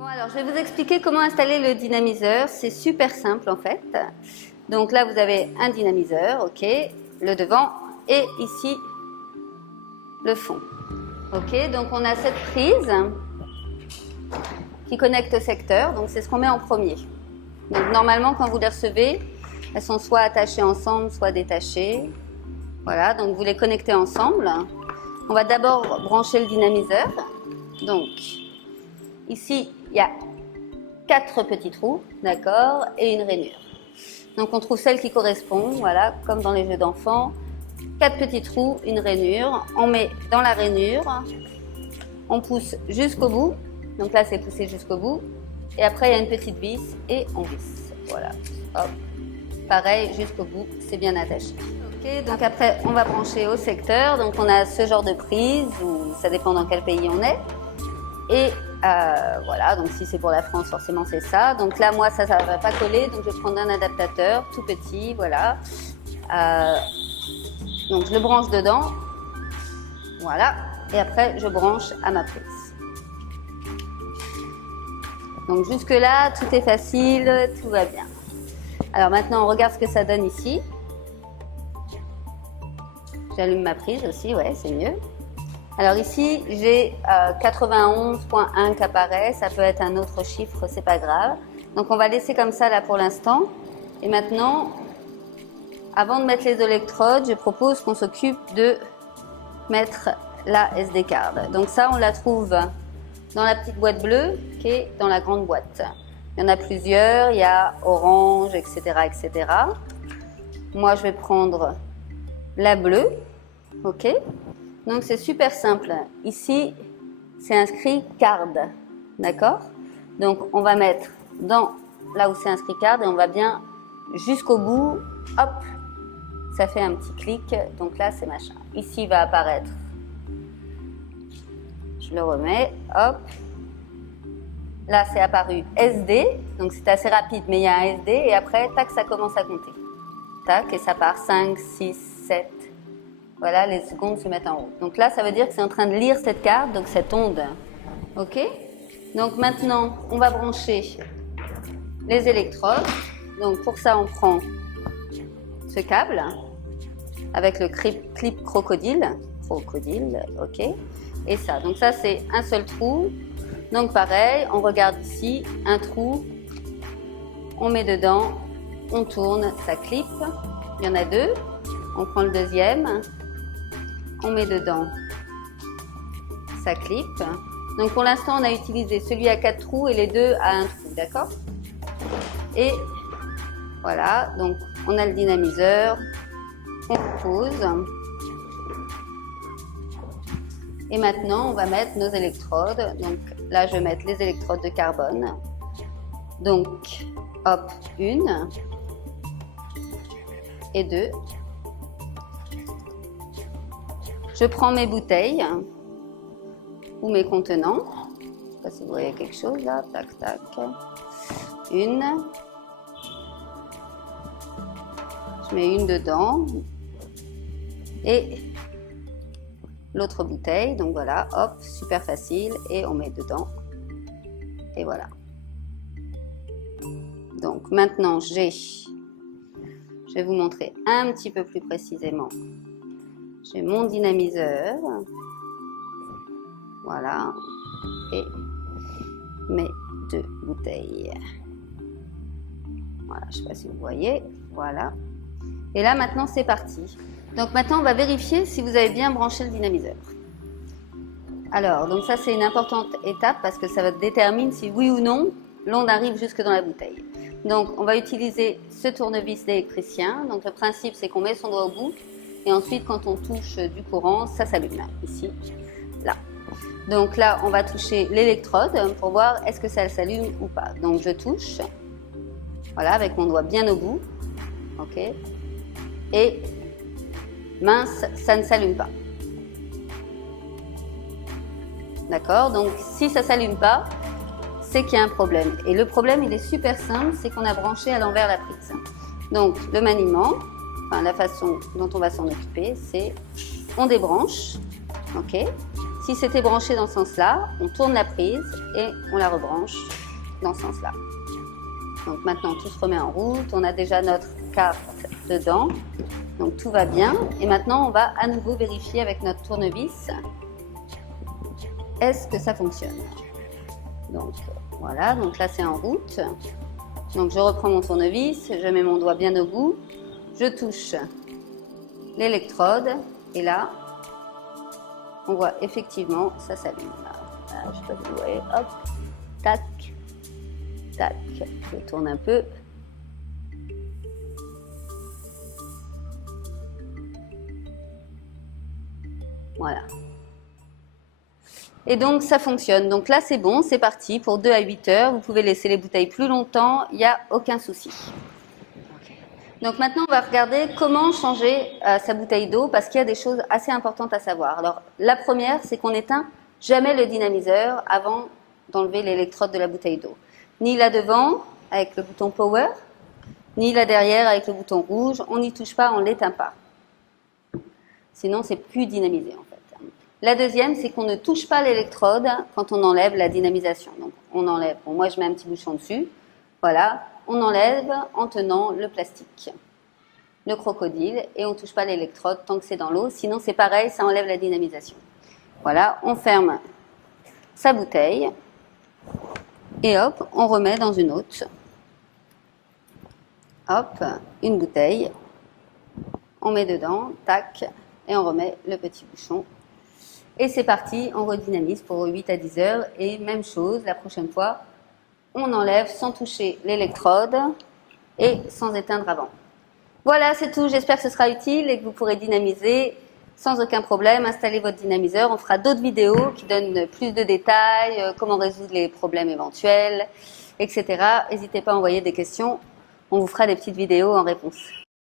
Bon, alors je vais vous expliquer comment installer le dynamiseur. C'est super simple en fait. Donc là, vous avez un dynamiseur, ok, le devant et ici le fond. Ok, donc on a cette prise qui connecte au secteur. Donc c'est ce qu'on met en premier. Donc normalement, quand vous les recevez, elles sont soit attachées ensemble, soit détachées. Voilà, donc vous les connectez ensemble. On va d'abord brancher le dynamiseur. Donc ici, il y a 4 petits trous, d'accord, et une rainure. Donc on trouve celle qui correspond, voilà, comme dans les jeux d'enfants. 4 petits trous, une rainure. On met dans la rainure, on pousse jusqu'au bout. Donc là, c'est poussé jusqu'au bout. Et après, il y a une petite vis et on visse. Voilà, hop. Pareil, jusqu'au bout, c'est bien attaché. Ok, donc après, on va brancher au secteur. Donc on a ce genre de prise, ou ça dépend dans quel pays on est. Et voilà, donc si c'est pour la France, forcément c'est ça. Donc là, moi, ça ne va pas coller, donc je vais prendre un adaptateur tout petit, voilà. Donc je le branche dedans, voilà. Et après, je branche à ma prise. Donc jusque là, tout est facile, tout va bien. Alors maintenant, on regarde ce que ça donne ici. J'allume ma prise aussi, ouais, c'est mieux. Alors ici, j'ai 91.1 qui apparaît, ça peut être un autre chiffre, c'est pas grave. Donc on va laisser comme ça là pour l'instant. Et maintenant, avant de mettre les électrodes, je propose qu'on s'occupe de mettre la SD card. Donc ça, on la trouve dans la petite boîte bleue qui est dans la grande boîte. Il y en a plusieurs, il y a orange, etc., etc. Moi, je vais prendre la bleue, ok? Donc c'est super simple. Ici, c'est inscrit card, d'accord? Donc on va mettre dans là où c'est inscrit card et on va bien jusqu'au bout. Hop, ça fait un petit clic. Donc là, c'est machin. Ici va apparaître. Je le remets. Hop. Là, c'est apparu SD. Donc c'est assez rapide, mais il y a un SD et après, tac, ça commence à compter. Tac, et ça part 5, 6, 7. Voilà, les secondes se mettent en haut. Donc là, ça veut dire que c'est en train de lire cette carte, donc cette onde. Ok? Donc maintenant, on va brancher les électrodes. Donc pour ça, on prend ce câble avec le clip crocodile. Crocodile, ok? Et ça. Donc ça, c'est un seul trou. Donc pareil, on regarde ici, un trou. On met dedans, on tourne, ça clip. Il y en a 2. On prend le deuxième. On met dedans, ça clip. Donc pour l'instant, on a utilisé celui à 4 trous et les 2 à 1 trou, d'accord? Et voilà, donc on a le dynamiseur, on pose. Et maintenant, on va mettre nos électrodes. Donc là, je vais mettre les électrodes de carbone. Donc, hop, 1 et 2. Je prends mes bouteilles ou mes contenants. Je ne sais pas si vous voyez quelque chose là. Tac, tac. 1. Je mets une dedans. Et l'autre bouteille. Donc voilà, hop, super facile. Et on met dedans. Et voilà. Donc maintenant, je vais vous montrer un petit peu plus précisément. J'ai mon dynamiseur, voilà, et mes 2 bouteilles. Voilà, je ne sais pas si vous voyez, voilà. Et là, maintenant, c'est parti. Donc maintenant, on va vérifier si vous avez bien branché le dynamiseur. Alors, donc ça, c'est une importante étape parce que ça va déterminer si oui ou non, l'onde arrive jusque dans la bouteille. Donc, on va utiliser ce tournevis d'électricien. Donc, le principe, c'est qu'on met son doigt au bout. Et ensuite, quand on touche du courant, ça s'allume, ici, là. Donc là, on va toucher l'électrode pour voir est-ce que ça s'allume ou pas. Donc je touche, voilà, avec mon doigt bien au bout, ok. Et mince, ça ne s'allume pas. D'accord? Donc si ça ne s'allume pas, c'est qu'il y a un problème. Et le problème, il est super simple, c'est qu'on a branché à l'envers la prise. Donc le maniement, enfin la façon dont on va s'en occuper, c'est on débranche, ok. Si c'était branché dans ce sens-là, on tourne la prise et on la rebranche dans ce sens-là. Donc maintenant tout se remet en route, on a déjà notre carte dedans, donc tout va bien. Et maintenant on va à nouveau vérifier avec notre tournevis, est-ce que ça fonctionne? Donc voilà, donc là c'est en route. Donc je reprends mon tournevis, je mets mon doigt bien au bout, je touche l'électrode et là on voit effectivement ça s'allume. Là, je sais pas si vous voyez, hop, tac, tac, je tourne un peu. Voilà. Et donc ça fonctionne. Donc là c'est bon, c'est parti pour 2 à 8 heures. Vous pouvez laisser les bouteilles plus longtemps, il n'y a aucun souci. Donc maintenant on va regarder comment changer sa bouteille d'eau parce qu'il y a des choses assez importantes à savoir. Alors la première c'est qu'on n'éteint jamais le dynamiseur avant d'enlever l'électrode de la bouteille d'eau. Ni là devant avec le bouton power, ni là derrière avec le bouton rouge, on n'y touche pas, on ne l'éteint pas. Sinon c'est plus dynamisé en fait. La deuxième, c'est qu'on ne touche pas l'électrode quand on enlève la dynamisation. Donc, on enlève, bon, moi je mets un petit bouchon dessus, voilà, on enlève en tenant le plastique, le crocodile, et on ne touche pas l'électrode tant que c'est dans l'eau, sinon c'est pareil, ça enlève la dynamisation. Voilà, on ferme sa bouteille, et hop, on remet dans une autre. Hop, une bouteille, on met dedans, tac, et on remet le petit bouchon. Et c'est parti, on redynamise pour 8 à 10 heures. Et même chose, la prochaine fois, on enlève sans toucher l'électrode et sans éteindre avant. Voilà, c'est tout. J'espère que ce sera utile et que vous pourrez dynamiser sans aucun problème. Installez votre dynamiseur. On fera d'autres vidéos qui donnent plus de détails, comment résoudre les problèmes éventuels, etc. N'hésitez pas à envoyer des questions. On vous fera des petites vidéos en réponse.